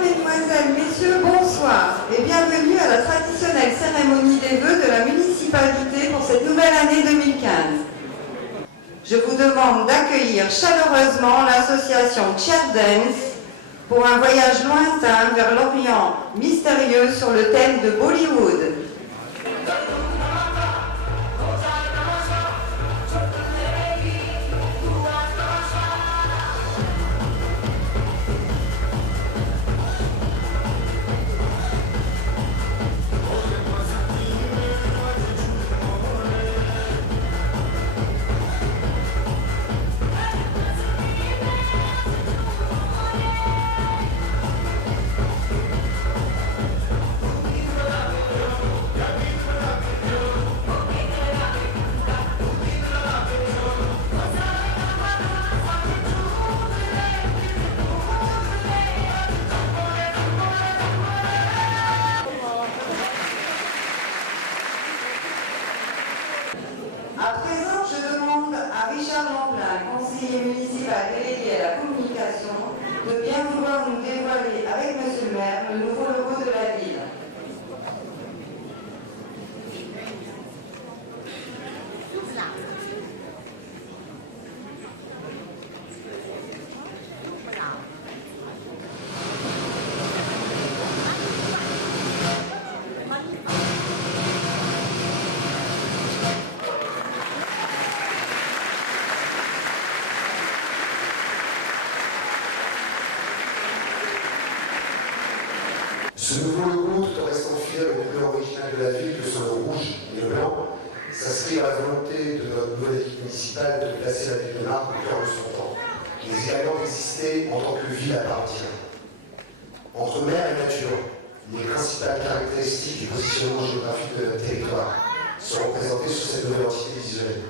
Mesdemoiselles, Messieurs, bonsoir et bienvenue à la traditionnelle cérémonie des vœux de la municipalité pour cette nouvelle année 2015. Je vous demande d'accueillir chaleureusement l'association Chair Dance pour un voyage lointain vers l'Orient mystérieux sur le thème de Bollywood. À présent, je demande à Richard Lamplin, conseiller municipal délégué à la communication, de bien vouloir nous dévoiler avec Monsieur le maire le nouveau logo de la ville. Ce nouveau logo, tout en restant fidèle aux couleurs originales de la ville, que sont le rouge et le blanc, s'inscrit à la volonté de notre nouvelle équipe municipale de placer la ville de Marcq au cœur de son temps, mais également d'exister en tant que ville à part entière. Entre mer et nature, les principales caractéristiques et positionnements géographiques de notre territoire seront présentés sur cette nouvelle entité visuelle.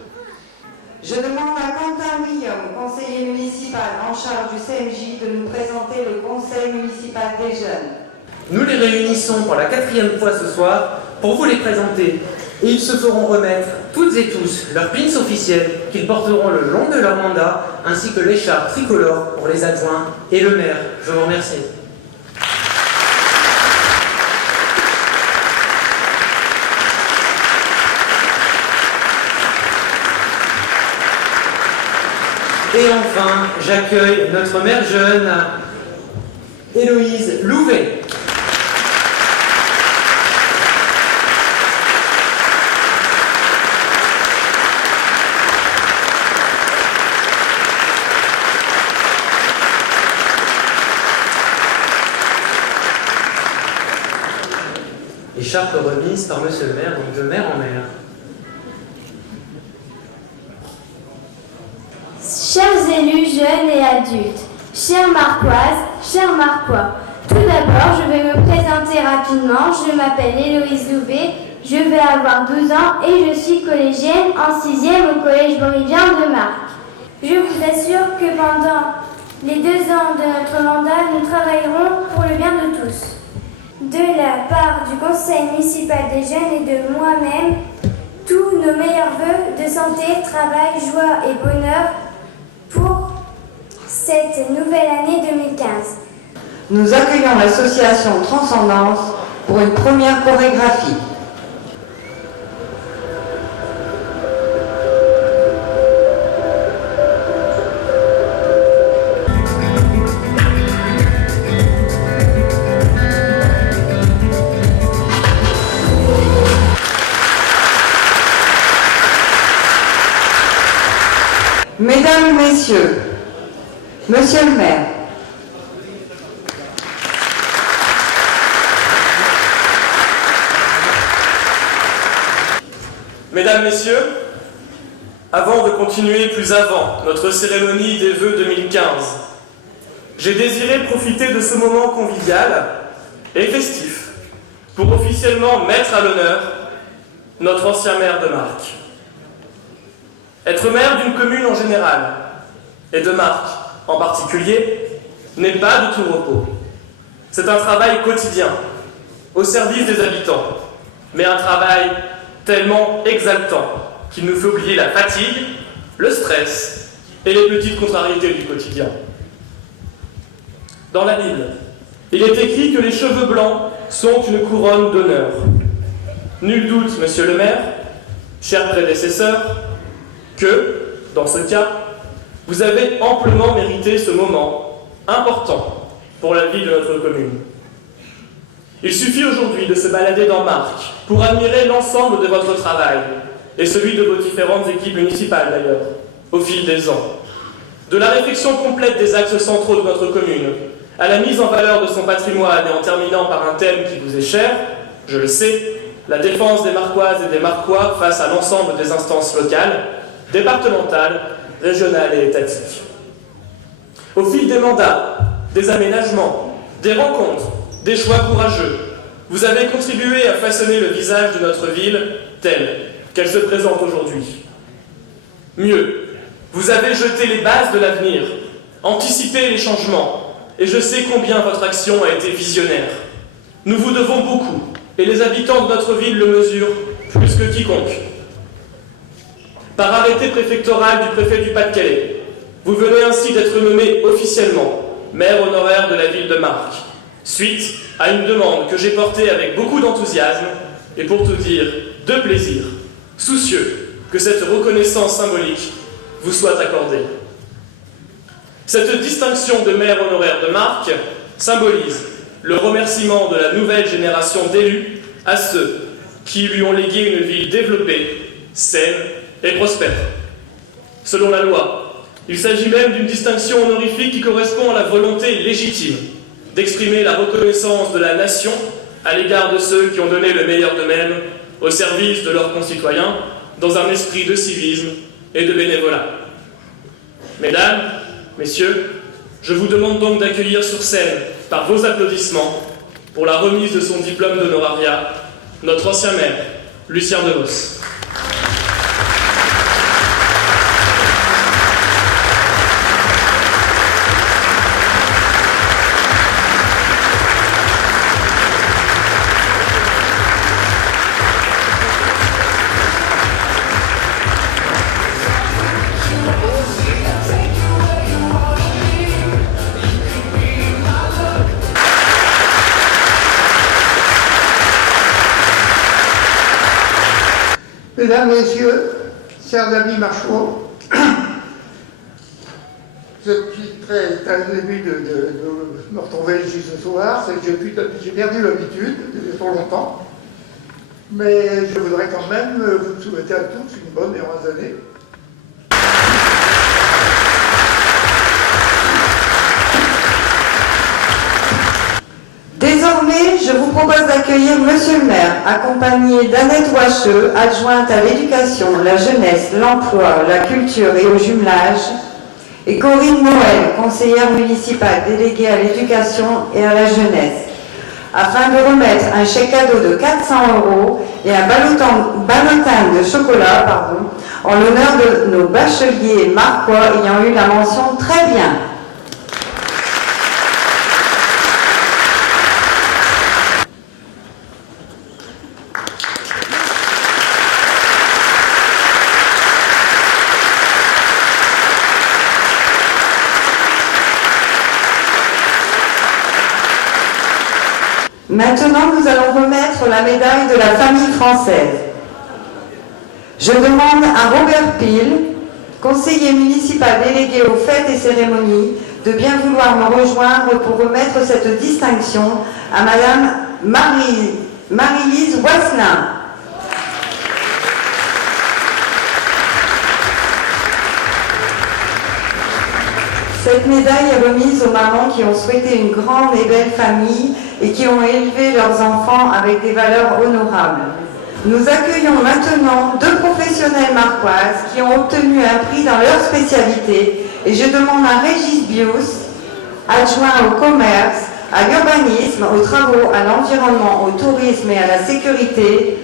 Je demande à Quentin Guillaume, conseiller municipal en charge du CMJ, de nous présenter le conseil municipal des jeunes. Nous les réunissons pour la 4e fois ce soir pour vous les présenter et ils se feront remettre toutes et tous leurs pins officiels qu'ils porteront le long de leur mandat ainsi que l'écharpe tricolore pour les adjoints et le maire. Je vous remercie. Et enfin, j'accueille notre maire jeune, Héloïse Louvet. Écharpe remise par Monsieur le maire, donc de maire en maire. Chers élus jeunes et adultes, chères Marcoises, chers Marcois, tout d'abord je vais me présenter rapidement. Je m'appelle Héloïse Louvet, je vais avoir 12 ans et je suis collégienne en 6e au collège Bourguignon de Marcq. Je vous assure que pendant les 2 ans de notre mandat, nous travaillerons pour le bien de tous. De la part du conseil municipal des jeunes et de moi-même, tous nos meilleurs vœux de santé, travail, joie et bonheur pour cette nouvelle année 2015. Nous accueillons l'association Transcendance pour une première chorégraphie. Mesdames, Messieurs, Monsieur le maire, Mesdames, Messieurs, avant de continuer plus avant notre cérémonie des vœux 2015, j'ai désiré profiter de ce moment convivial et festif pour officiellement mettre à l'honneur notre ancien maire de Marcq. Être maire d'une commune en général, et de Marcq en particulier, n'est pas de tout repos. C'est un travail quotidien, au service des habitants, mais un travail tellement exaltant qu'il nous fait oublier la fatigue, le stress et les petites contrariétés du quotidien. Dans la Bible, Il est écrit que les cheveux blancs sont une couronne d'honneur. Nul doute, monsieur le maire, cher prédécesseur, que, dans ce cas, vous avez amplement mérité ce moment important pour la vie de notre commune. Il suffit aujourd'hui de se balader dans Marcq pour admirer l'ensemble de votre travail, et celui de vos différentes équipes municipales d'ailleurs, au fil des ans. De la réflexion complète des axes centraux de notre commune, à la mise en valeur de son patrimoine et en terminant par un thème qui vous est cher, je le sais, la défense des Marquoises et des Marquois face à l'ensemble des instances locales, départementales, régionales et étatiques. Au fil des mandats, des aménagements, des rencontres, des choix courageux, vous avez contribué à façonner le visage de notre ville telle qu'elle se présente aujourd'hui. Mieux, vous avez jeté les bases de l'avenir, anticipé les changements, et je sais combien votre action a été visionnaire. Nous vous devons beaucoup, et les habitants de notre ville le mesurent plus que quiconque. Par arrêté préfectoral du préfet du Pas-de-Calais, vous venez ainsi d'être nommé officiellement maire honoraire de la ville de Marcq, suite à une demande que j'ai portée avec beaucoup d'enthousiasme et pour tout dire, de plaisir, soucieux que cette reconnaissance symbolique vous soit accordée. Cette distinction de maire honoraire de Marcq symbolise le remerciement de la nouvelle génération d'élus à ceux qui lui ont légué une ville développée, saine et prospère. Selon la loi, il s'agit même d'une distinction honorifique qui correspond à la volonté légitime d'exprimer la reconnaissance de la nation à l'égard de ceux qui ont donné le meilleur d'eux-mêmes au service de leurs concitoyens dans un esprit de civisme et de bénévolat. Mesdames, messieurs, je vous demande donc d'accueillir sur scène, par vos applaudissements, pour la remise de son diplôme d'honorariat, notre ancien maire, Lucien Devos. Mesdames, Messieurs, chers amis marchois, je suis très ému de me retrouver ici ce soir. C'est que j'ai perdu l'habitude depuis trop longtemps, mais je voudrais quand même vous souhaiter à tous une bonne et heureuse année. Désormais, je vous propose d'accueillir Monsieur le maire, accompagné d'Annette Wacheux, adjointe à l'éducation, la jeunesse, l'emploi, la culture et au jumelage, et Corinne Noël, conseillère municipale déléguée à l'éducation et à la jeunesse, afin de remettre un chèque cadeau de 400 € et un ballotin de chocolat, en l'honneur de nos bacheliers marquois ayant eu la mention très bien. Maintenant, nous allons remettre la médaille de la famille française. Je demande à Robert Pile, conseiller municipal délégué aux fêtes et cérémonies, de bien vouloir me rejoindre pour remettre cette distinction à Madame Marie-Lise Wasselin. Cette médaille est remise aux mamans qui ont souhaité une grande et belle famille et qui ont élevé leurs enfants avec des valeurs honorables. Nous accueillons maintenant 2 professionnels marquoises qui ont obtenu un prix dans leur spécialité et je demande à Régis Bius, adjoint au commerce, à l'urbanisme, aux travaux, à l'environnement, au tourisme et à la sécurité,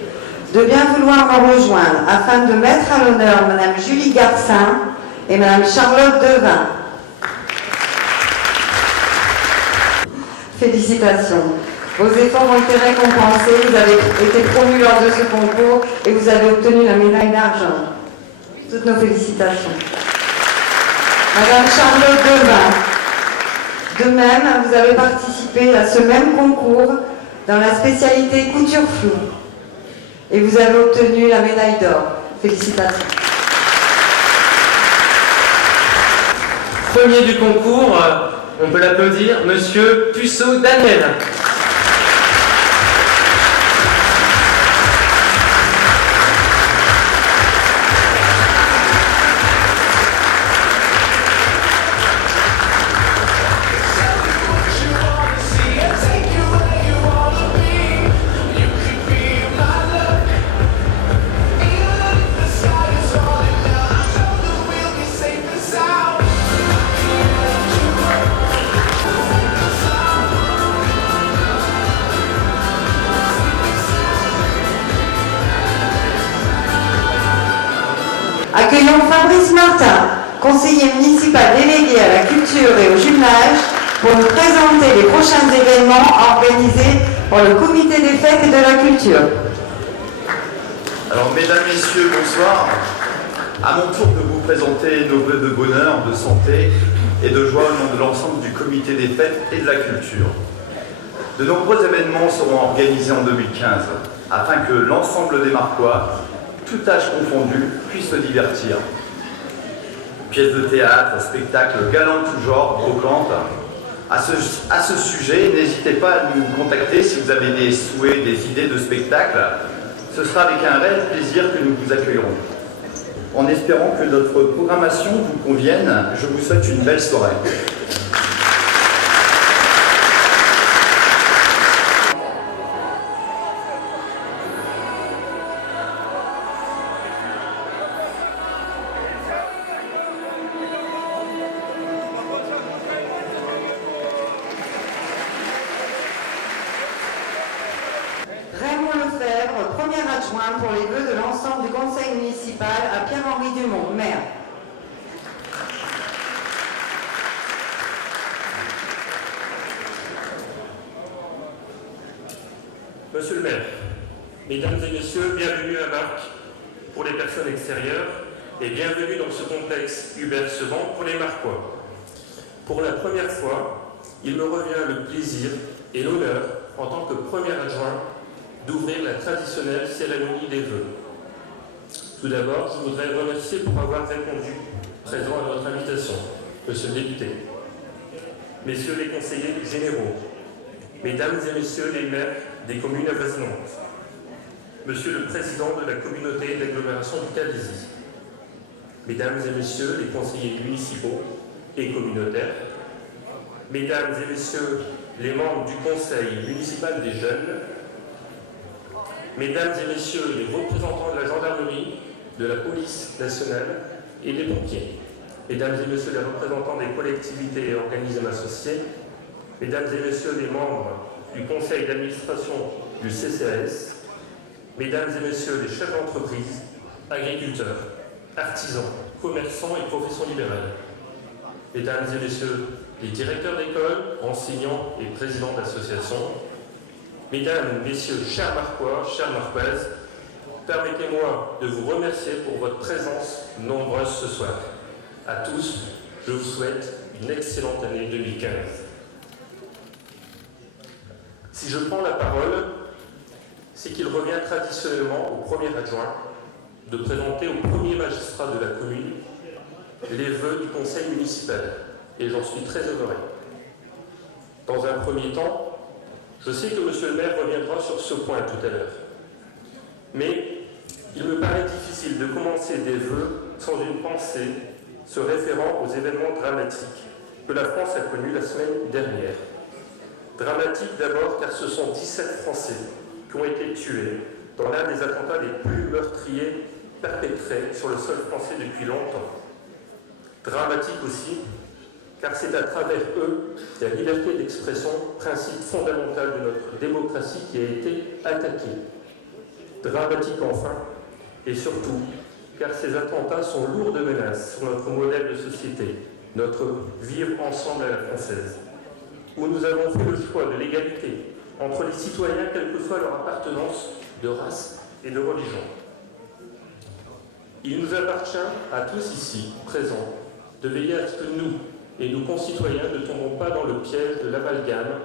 de bien vouloir me rejoindre afin de mettre à l'honneur Madame Julie Garcin et Madame Charlotte Devin. Félicitations. Vos efforts ont été récompensés, vous avez été promus lors de ce concours et vous avez obtenu la médaille d'argent. Toutes nos félicitations. Madame Charlotte Devin. De même, vous avez participé à ce même concours dans la spécialité couture floue et vous avez obtenu la médaille d'or. Félicitations. Premier du concours, on peut l'applaudir, Monsieur Puceau Daniel. Accueillons Fabrice Martin, conseiller municipal délégué à la culture et au jumelage, pour nous présenter les prochains événements organisés par le comité des fêtes et de la culture. Alors, mesdames, messieurs, bonsoir. À mon tour de vous présenter nos vœux de bonheur, de santé et de joie au nom de l'ensemble du comité des fêtes et de la culture. De nombreux événements seront organisés en 2015 afin que l'ensemble des Marcois, tout âge confondu, puissent se divertir. Pièces de théâtre, spectacles, galants de tout genre, brocantes. À ce sujet, n'hésitez pas à nous contacter si vous avez des souhaits, des idées de spectacles. Ce sera avec un réel plaisir que nous vous accueillerons. En espérant que notre programmation vous convienne, je vous souhaite une belle soirée. Raymond Lefebvre, premier adjoint pour les vœux de l'ensemble du conseil municipal à Pierre-Henri Dumont, maire. Monsieur le maire, mesdames et messieurs, bienvenue à Marc pour les personnes extérieures et bienvenue dans ce complexe Hubert-Sevent pour les Marcois. Pour la première fois, il me revient le plaisir et l'honneur, en tant que premier adjoint, d'ouvrir la traditionnelle cérémonie des vœux. Tout d'abord, je voudrais remercier pour avoir répondu présent à notre invitation, monsieur le député, messieurs les conseillers généraux, mesdames et messieurs les maires des communes avoisinantes, monsieur le président de la communauté d'agglomération du Calaisis, mesdames et messieurs les conseillers municipaux et communautaires, mesdames et messieurs les membres du conseil municipal des jeunes, mesdames et messieurs les représentants de la gendarmerie, de la police nationale et des pompiers, mesdames et messieurs les représentants des collectivités et organismes associés, mesdames et messieurs les membres du conseil d'administration du CCAS, mesdames et messieurs les chefs d'entreprise, agriculteurs, artisans, commerçants et professions libérales, mesdames et messieurs les directeurs d'école, enseignants et présidents d'associations, mesdames, messieurs, chers Marcois, chères Marcoises, permettez-moi de vous remercier pour votre présence nombreuse ce soir. À tous, je vous souhaite une excellente année 2015. Si je prends la parole, c'est qu'il revient traditionnellement au premier adjoint de présenter au premier magistrat de la commune les vœux du conseil municipal, et j'en suis très honoré. Dans un premier temps, je sais que monsieur le maire reviendra sur ce point tout à l'heure, mais il me paraît difficile de commencer des vœux sans une pensée se référant aux événements dramatiques que la France a connus la semaine dernière. Dramatiques d'abord car ce sont 17 Français qui ont été tués dans l'un des attentats les plus meurtriers perpétrés sur le sol français depuis longtemps. Dramatique aussi car c'est à travers eux la liberté d'expression, principe fondamental de notre démocratie, qui a été attaquée. Dramatique enfin, et surtout, car ces attentats sont lourds de menaces sur notre modèle de société, notre vivre ensemble à la française, où nous avons fait le choix de l'égalité entre les citoyens, quelle que soit leur appartenance de race et de religion. Il nous appartient à tous ici, présents, de veiller à ce que nous, et nos concitoyens ne tomberont pas dans le piège de l'amalgame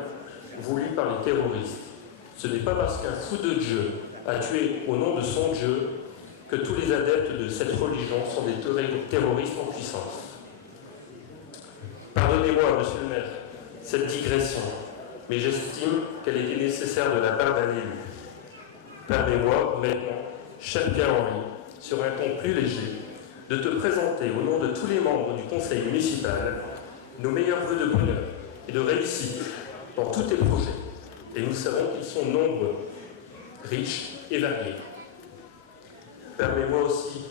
voulu par les terroristes. Ce n'est pas parce qu'un fou de Dieu a tué au nom de son Dieu que tous les adeptes de cette religion sont des terroristes en puissance. Pardonnez-moi, monsieur le maire, cette digression, mais j'estime qu'elle était nécessaire de la part d'un élu. Permets-moi maintenant, cher Pierre-Henri, sur un ton plus léger, de te présenter au nom de tous les membres du conseil municipal nos meilleurs vœux de bonheur et de réussite dans tous tes projets. Et nous savons qu'ils sont nombreux, riches et variés. Permets-moi aussi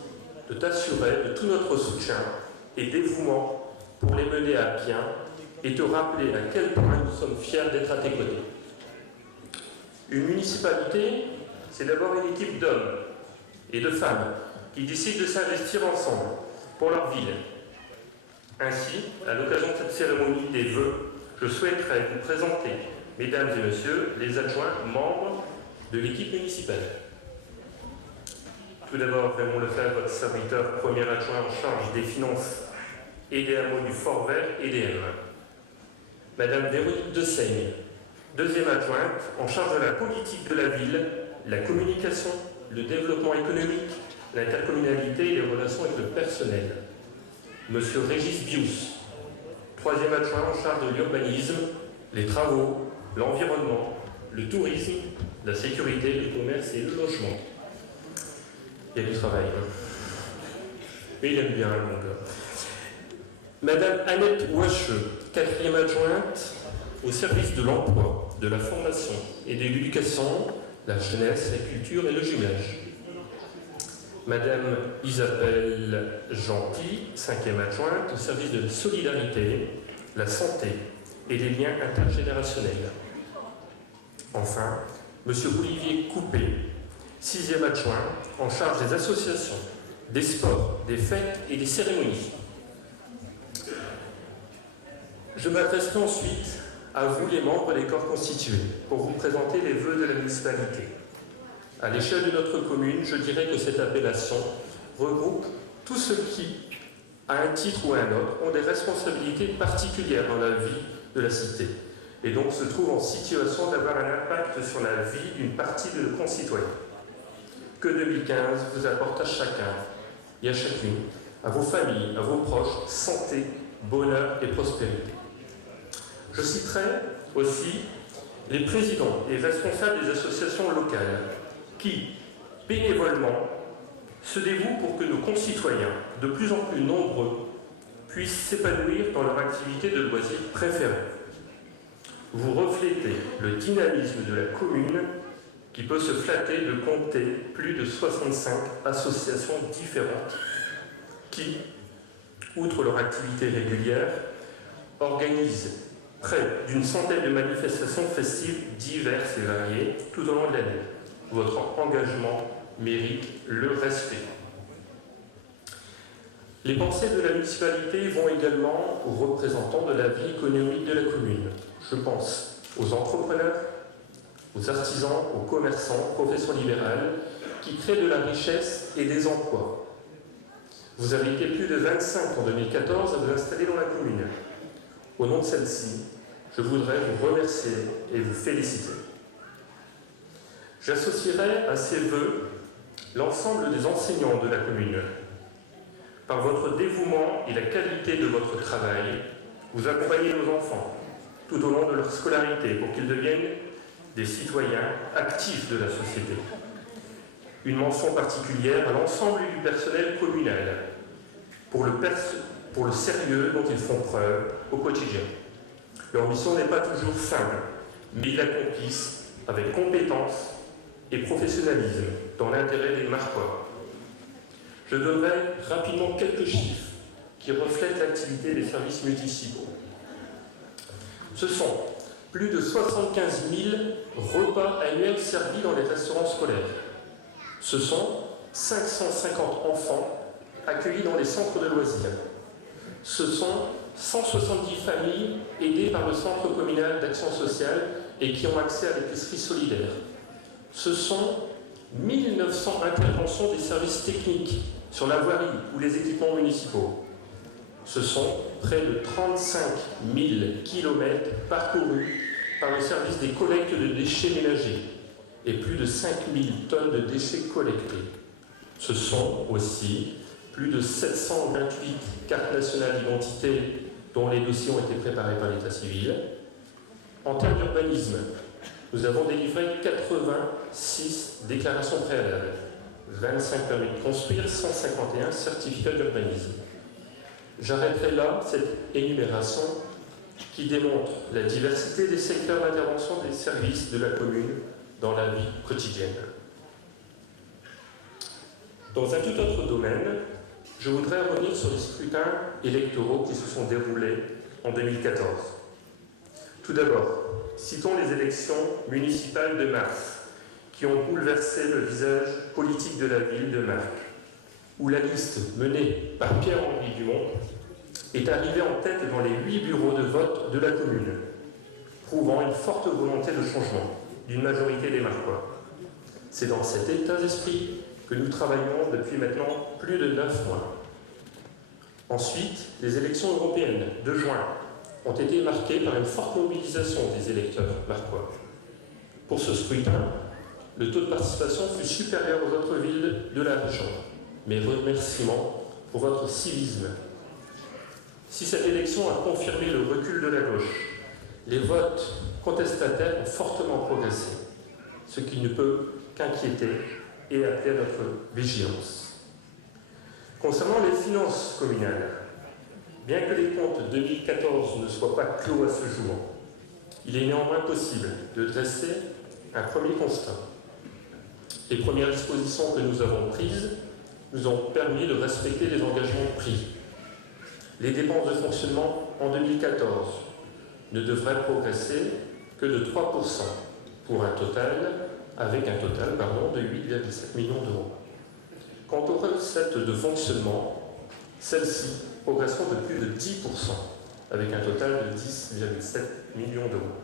de t'assurer de tout notre soutien et dévouement pour les mener à bien et te rappeler à quel point nous sommes fiers d'être à tes côtés. Une municipalité, c'est d'abord une équipe d'hommes et de femmes qui décident de s'investir ensemble pour leur ville. Ainsi, à l'occasion de cette cérémonie des vœux, je souhaiterais vous présenter, mesdames et messieurs, les adjoints membres de l'équipe municipale. Tout d'abord, Raymond Lefebvre, votre serviteur, premier adjoint en charge des finances et des hameaux du Fort-Vert et des M. Madame Véronique Dessaigne, deuxième adjointe en charge de la politique de la ville, la communication, le développement économique, l'intercommunalité et les relations avec le personnel. Monsieur Régis Bius, troisième adjoint en charge de l'urbanisme, les travaux, l'environnement, le tourisme, la sécurité, le commerce et le logement. Il y a du travail. Mais il aime bien la longueur. Madame Annette Ouacheux, quatrième adjointe au service de l'emploi, de la formation et de l'éducation, la jeunesse, la culture et le jumelage. Madame Isabelle Gentil, cinquième adjointe au service de la solidarité, la santé et les liens intergénérationnels. Enfin, Monsieur Olivier Coupé, sixième adjoint en charge des associations, des sports, des fêtes et des cérémonies. Je m'adresserai ensuite à vous, les membres des corps constitués, pour vous présenter les vœux de la municipalité. À l'échelle de notre commune, je dirais que cette appellation regroupe tous ceux qui, à un titre ou à un autre, ont des responsabilités particulières dans la vie de la cité, et donc se trouvent en situation d'avoir un impact sur la vie d'une partie de nos concitoyens. Que 2015 vous apporte à chacun et à chacune, à vos familles, à vos proches, santé, bonheur et prospérité. Je citerai aussi les présidents et responsables des associations locales qui, bénévolement, se dévouent pour que nos concitoyens, de plus en plus nombreux, puissent s'épanouir dans leur activité de loisirs préférée. Vous reflétez le dynamisme de la commune qui peut se flatter de compter plus de 65 associations différentes qui, outre leur activité régulière, organisent près d'une centaine de manifestations festives diverses et variées tout au long de l'année. Votre engagement mérite le respect. Les pensées de la municipalité vont également aux représentants de la vie économique de la commune. Je pense aux entrepreneurs, aux artisans, aux commerçants, professions libérales, qui créent de la richesse et des emplois. Vous avez été plus de 25 en 2014 à vous installer dans la commune. Au nom de celle-ci, je voudrais vous remercier et vous féliciter. J'associerai à ces vœux l'ensemble des enseignants de la commune. Par votre dévouement et la qualité de votre travail, vous accompagnez nos enfants tout au long de leur scolarité pour qu'ils deviennent des citoyens actifs de la société. Une mention particulière à l'ensemble du personnel communal pour le sérieux dont ils font preuve au quotidien. Leur mission n'est pas toujours simple, mais ils l'accomplissent avec compétence et professionnalisme dans l'intérêt des Marquois. Je donnerai rapidement quelques chiffres qui reflètent l'activité des services municipaux. Ce sont plus de 75 000 repas annuels servis dans les restaurants scolaires. Ce sont 550 enfants accueillis dans les centres de loisirs. Ce sont 170 familles aidées par le Centre communal d'action sociale et qui ont accès à l'épicerie solidaire. Ce sont 1900 interventions des services techniques sur la voirie ou les équipements municipaux. Ce sont près de 35 000 kilomètres parcourus par le service des collectes de déchets ménagers et plus de 5 000 tonnes de déchets collectés. Ce sont aussi plus de 728 cartes nationales d'identité dont les dossiers ont été préparés par l'État civil. En termes d'urbanisme, nous avons délivré 86 déclarations préalables, 25 permis de construire, 151 certificats d'urbanisme. J'arrêterai là cette énumération qui démontre la diversité des secteurs d'intervention des services de la commune dans la vie quotidienne. Dans un tout autre domaine, je voudrais revenir sur les scrutins électoraux qui se sont déroulés en 2014. Tout d'abord, citons les élections municipales de mars, qui ont bouleversé le visage politique de la ville de Marc, où la liste menée par Pierre-Henri Dumont est arrivée en tête dans les 8 bureaux de vote de la commune, prouvant une forte volonté de changement d'une majorité des Marcois. C'est dans cet état d'esprit que nous travaillons depuis maintenant plus de 9 mois. Ensuite, les élections européennes de juin ont été marquées par une forte mobilisation des électeurs marcois. Pour ce scrutin, le taux de participation fut supérieur aux autres villes de la région. Mes remerciements pour votre civisme. Si cette élection a confirmé le recul de la gauche, les votes contestataires ont fortement progressé, ce qui ne peut qu'inquiéter et appeler à notre vigilance. Concernant les finances communales, bien que les comptes 2014 ne soient pas clos à ce jour, il est néanmoins possible de dresser un premier constat. Les premières dispositions que nous avons prises nous ont permis de respecter les engagements pris. Les dépenses de fonctionnement en 2014 ne devraient progresser que de 3%, avec un total de 8,7 millions d'euros. Quant aux recettes de fonctionnement, celles-ci progresseront de plus de 10%, avec un total de 10,7 millions d'euros.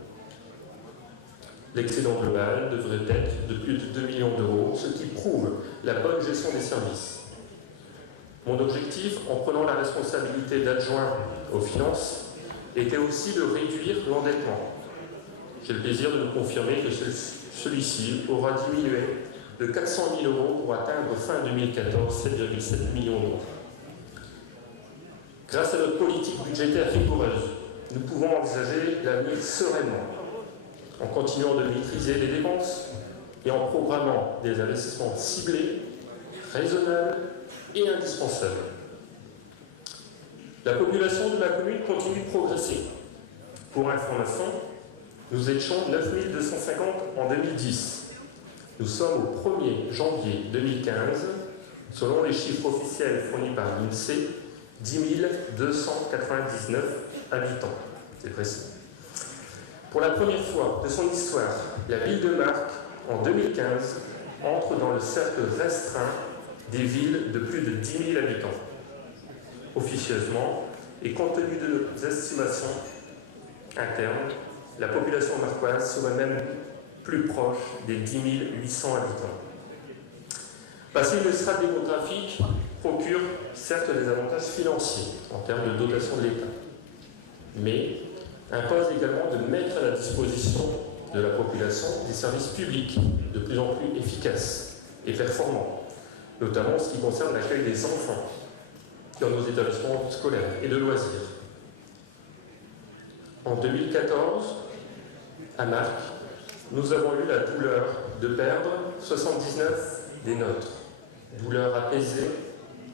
L'excédent global devrait être de plus de 2 millions d'euros, ce qui prouve la bonne gestion des services. Mon objectif, en prenant la responsabilité d'adjoint aux finances, était aussi de réduire l'endettement. J'ai le plaisir de vous confirmer que celui-ci aura diminué de 400 000 euros pour atteindre fin 2014 7,7 millions d'euros. Grâce à notre politique budgétaire rigoureuse, nous pouvons envisager l'avenir sereinement, en continuant de maîtriser les dépenses et en programmant des investissements ciblés, raisonnables et indispensables. La population de la commune continue de progresser. Pour information, nous étions 9 250 en 2010. Nous sommes au 1er janvier 2015, selon les chiffres officiels fournis par l'INSEE, 10 299 habitants. C'est précis. Pour la première fois de son histoire, la ville de Marc, en 2015, entre dans le cercle restreint des villes de plus de 10 000 habitants. Officieusement, et compte tenu de nos estimations internes, la population marcoise serait même plus proche des 10 800 habitants. Passer une strate démographique procure certes des avantages financiers en termes de dotation de l'État, mais impose également de mettre à la disposition de la population des services publics de plus en plus efficaces et performants, notamment en ce qui concerne l'accueil des enfants dans nos établissements scolaires et de loisirs. En 2014, à Marc, nous avons eu la douleur de perdre 79 des nôtres, douleur apaisée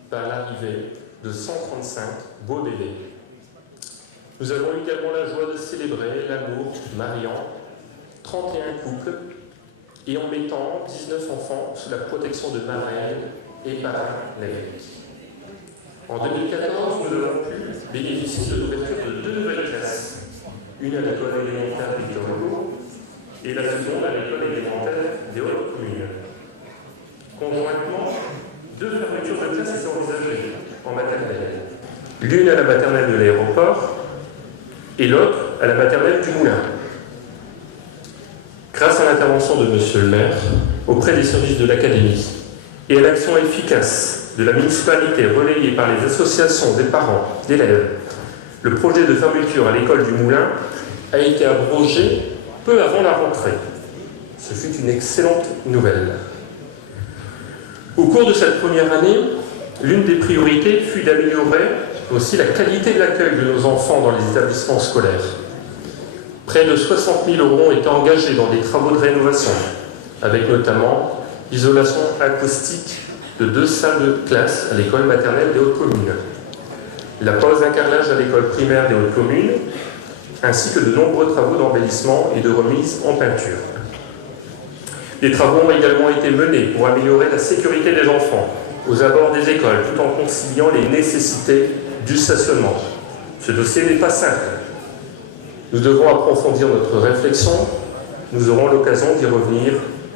par l'arrivée de 135 beaux bébés. Nous avons également la joie de célébrer l'amour mariant 31 couples et en mettant 19 enfants sous la protection de marraines et parrains laïcs. En 2014, nous avons pu bénéficier de l'ouverture de 2 nouvelles classes, une à l'école élémentaire Victor Hugo et la seconde à l'école élémentaire des Hautes Communes. Conjointement, 2 fermetures de classes étaient envisagées en maternelle. L'une à la maternelle de l'aéroport et l'autre à la maternelle du Moulin. Grâce à l'intervention de Monsieur le maire auprès des services de l'académie et à l'action efficace de la municipalité relayé par les associations des parents d'élèves, le projet de fermeture à l'école du Moulin a été abrogé peu avant la rentrée. Ce fut une excellente nouvelle. Au cours de cette première année, l'une des priorités fut d'améliorer aussi la qualité de l'accueil de nos enfants dans les établissements scolaires. Près de 60 000 € ont été engagés dans des travaux de rénovation, avec notamment l'isolation acoustique de 2 salles de classe à l'école maternelle des Hautes-Communes, la pose d'un carrelage à l'école primaire des Hautes-Communes, ainsi que de nombreux travaux d'embellissement et de remise en peinture. Des travaux ont également été menés pour améliorer la sécurité des enfants aux abords des écoles, tout en conciliant les nécessités du stationnement. Ce dossier n'est pas simple. Nous devons approfondir notre réflexion. Nous aurons l'occasion d'y revenir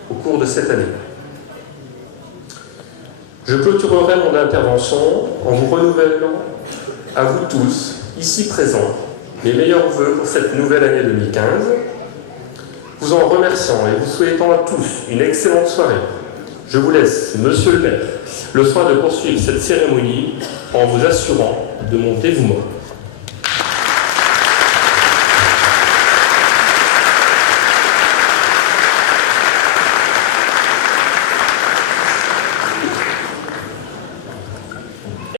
au cours de cette année. Je clôturerai mon intervention en vous renouvelant à vous tous, ici présents, mes meilleurs vœux pour cette nouvelle année 2015, vous en remerciant et vous souhaitant à tous une excellente soirée. Je vous laisse, Monsieur le maire, le soin de poursuivre cette cérémonie en vous assurant de mon dévouement.